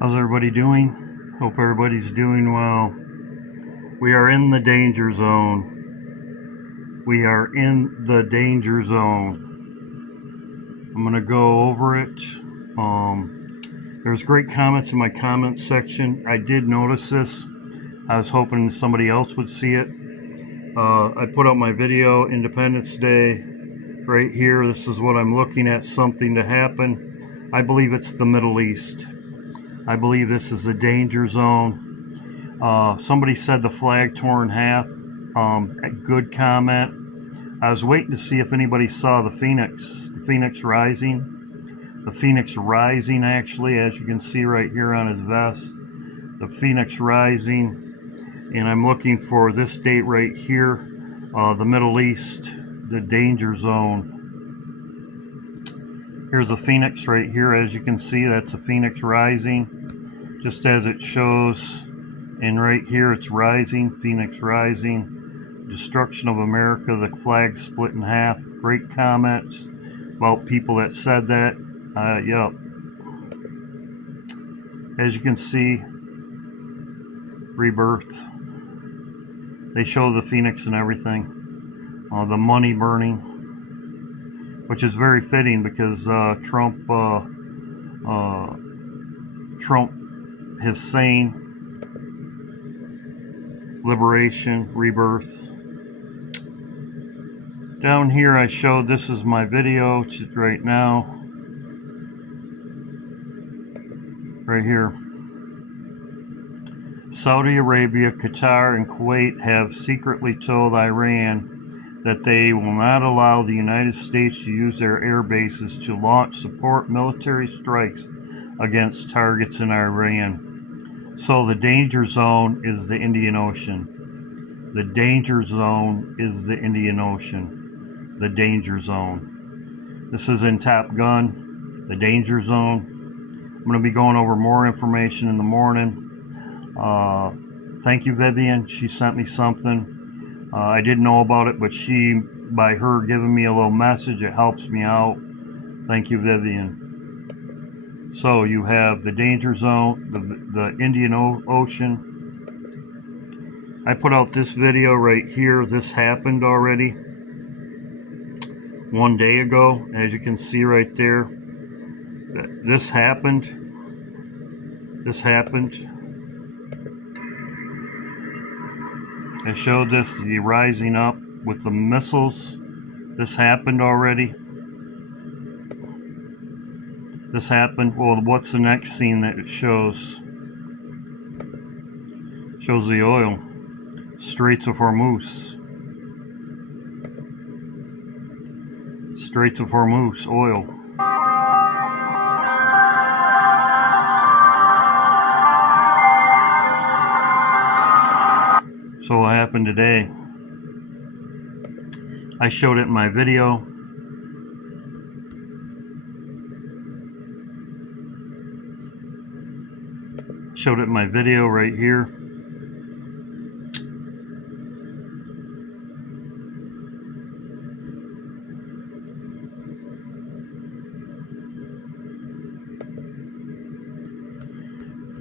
How's everybody doing? Hope everybody's doing well. We are in the danger zone. We are in the danger zone. I'm going to go over it. There's great comments in my comments section. I did notice this. I was hoping somebody else would see it. I put out my video, Independence Day, right here. This is what I'm looking at, something to happen. I believe it's the Middle East. I believe this is the danger zone. Somebody said the flag tore in half. A good comment. I was waiting to see if anybody saw the Phoenix rising. The Phoenix rising, actually, as you can see right here on his vest. The Phoenix rising. And I'm looking for this date right here. The Middle East, the danger zone. Here's a Phoenix right here, as you can see. That's a Phoenix rising, just as it shows. And right here, it's rising, Phoenix rising. Destruction of America, the flag split in half. Great comments about people that said that. Yep. As you can see, rebirth. They show the Phoenix and everything. The money burning, which is very fitting because Trump is saying liberation, rebirth. Down here I showed, this is my video right now. Right here. Saudi Arabia, Qatar, and Kuwait have secretly told Iran that they will not allow the United States to use their air bases to launch support military strikes against targets in Iran. So the danger zone is the Indian Ocean. The danger zone is the Indian Ocean. The danger zone. This is in Top Gun, the danger zone. I'm going to be going over more information in the morning. Thank you, Vivian. She sent me something. I didn't know about it, but by her giving me a little message, it helps me out. Thank you, Vivian. So you have the danger zone, the Indian Ocean. I put out this video right here. This happened already 1 day ago, as you can see right there. This happened. I showed this, the rising up with the missiles. This happened already. This happened. Well, what's the next scene that it shows? Shows the oil. Straits of Hormuz. Straits of Hormuz, oil. So what happened today? I showed it in my video. Showed it in my video right here.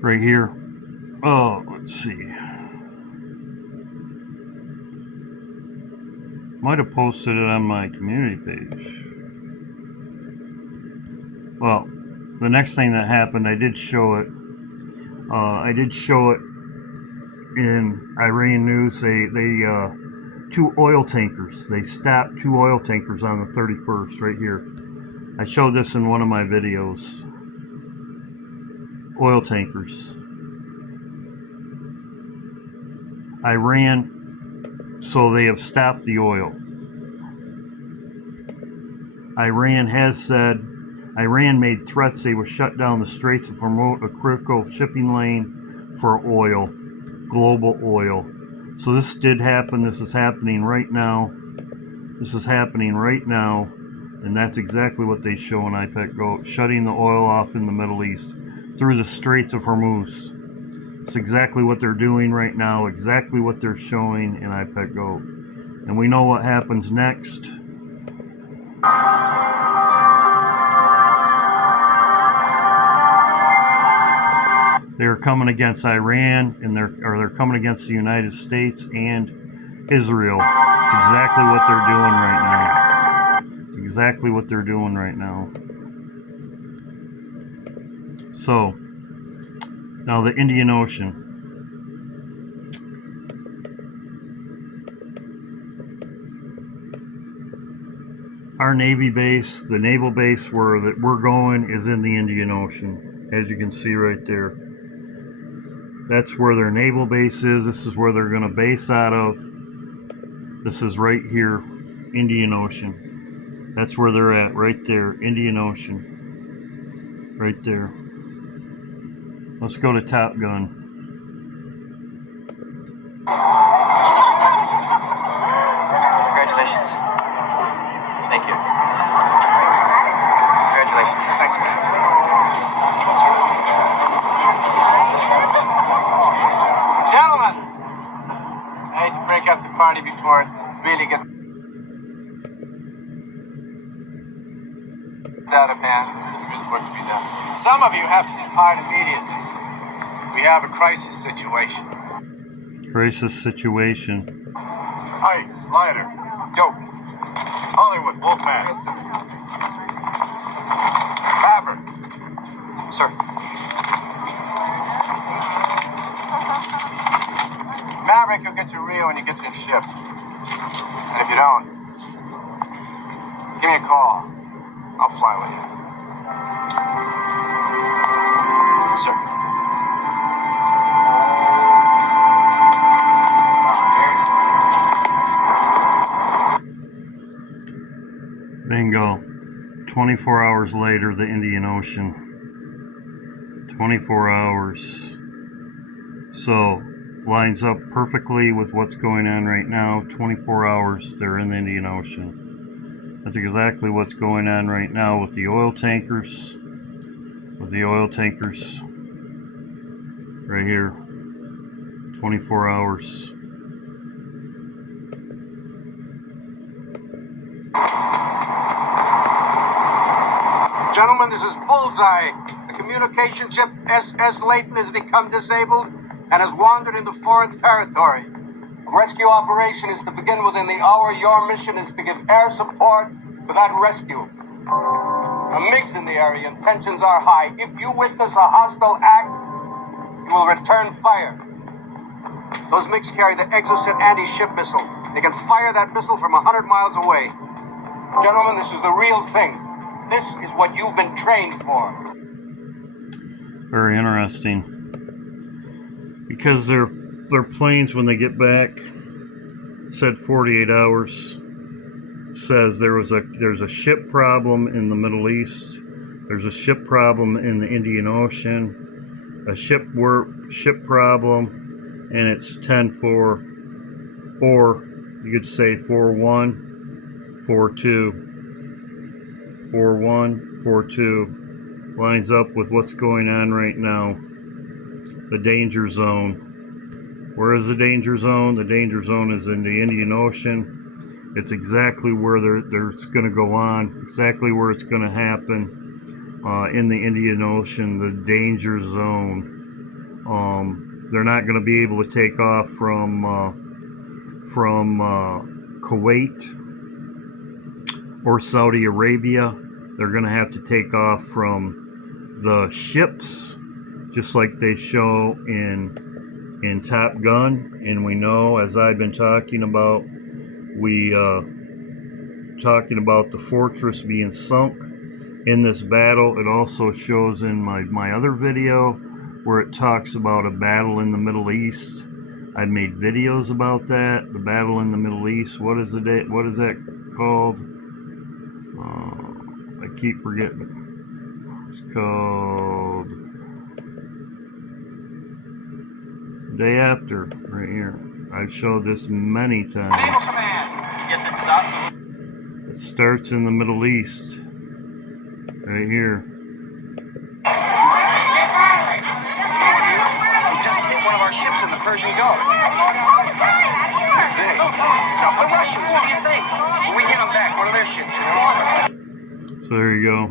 Right here. Oh, let's see. Might have posted it on my community page. Well, the next thing that happened, I did show it. I did show it in Iran news. They 2 oil tankers. They stopped 2 oil tankers on the 31st, right here. I showed this in one of my videos. Oil tankers. Iran. So they have stopped the oil. Iran has said, Iran made threats they will shut down the Straits of Hormuz, a critical shipping lane for oil, global oil. So this did happen. This is happening right now. This is happening right now. And that's exactly what they show in iPet Go, shutting the oil off in the Middle East through the Straits of Hormuz. It's exactly what they're doing right now, exactly what they're showing in iPet Go. And we know what happens next. They're coming against Iran, and they're coming against the United States and Israel. It's exactly what they're doing right now. It's exactly what they're doing right now. So, now the Indian Ocean. Our Navy base, the naval base where we're going, is in the Indian Ocean, as you can see right there. That's where their naval base is. This is where they're going to base out of. This is right here, Indian Ocean. That's where they're at, right there, Indian Ocean. Right there. Let's go to Top Gun. Congratulations. Thank you. Congratulations. Thanks, man. Gentlemen, I hate to break up the party before it really gets out of hand. There's work to be done. Some of you have to depart immediately. We have a crisis situation. Crisis situation. Hi, Slider. Yo. Hollywood, Wolfman. Yes, sir. Maverick. Sir. Maverick, you'll get to Rio when you get to your ship. And if you don't, give me a call. I'll fly with you. Sir. Bingo. 24 hours later, the Indian Ocean. 24 hours. So, lines up perfectly with what's going on right now. 24 hours, they're in the Indian Ocean. That's exactly what's going on right now with the oil tankers. Right here. 24 hours. Gentlemen, this is Bullseye. The communication ship SS Layton has become disabled and has wandered into foreign territory. The rescue operation is to begin within the hour. Your mission is to give air support without rescue. The MiGs in the area and tensions are high. If you witness a hostile act, you will return fire. Those MiGs carry the Exocet anti-ship missile. They can fire that missile from 100 miles away. Gentlemen, this is the real thing. This is what you've been trained for. Very interesting. Because their planes, when they get back, said 48 hours. Says there's a ship problem in the Middle East. There's a ship problem in the Indian Ocean. A ship problem, and it's 10-4, or you could say 4-1, 4-2. 4-1, 4-2 lines up with what's going on right now. The danger zone. Where is the danger zone? The danger zone is in the Indian Ocean. It's exactly where it's going to go on, exactly where it's going to happen in the Indian Ocean, the danger zone. They're not going to be able to take off from Kuwait or Saudi Arabia. They're going to have to take off from the ships, just like they show in Top Gun. And we know, as I've been talking about, talking about the fortress being sunk in this battle. It also shows in my other video where it talks about a battle in the Middle East. I've made videos about that. The battle in the Middle East. What is that called? I keep forgetting. It's called Day After, right here. I've showed this many times. Yes, this is us. It starts in the Middle East, right here. We just hit one of our ships in the Persian Gulf. Who's they? The Russians, what do you think? When we hit them back, one of their ships. So there you go.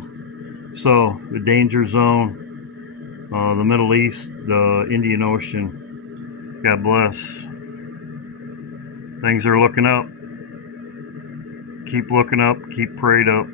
So the danger zone the Middle East, the Indian Ocean. God bless. Things are looking up. Keep looking up. Keep prayed up.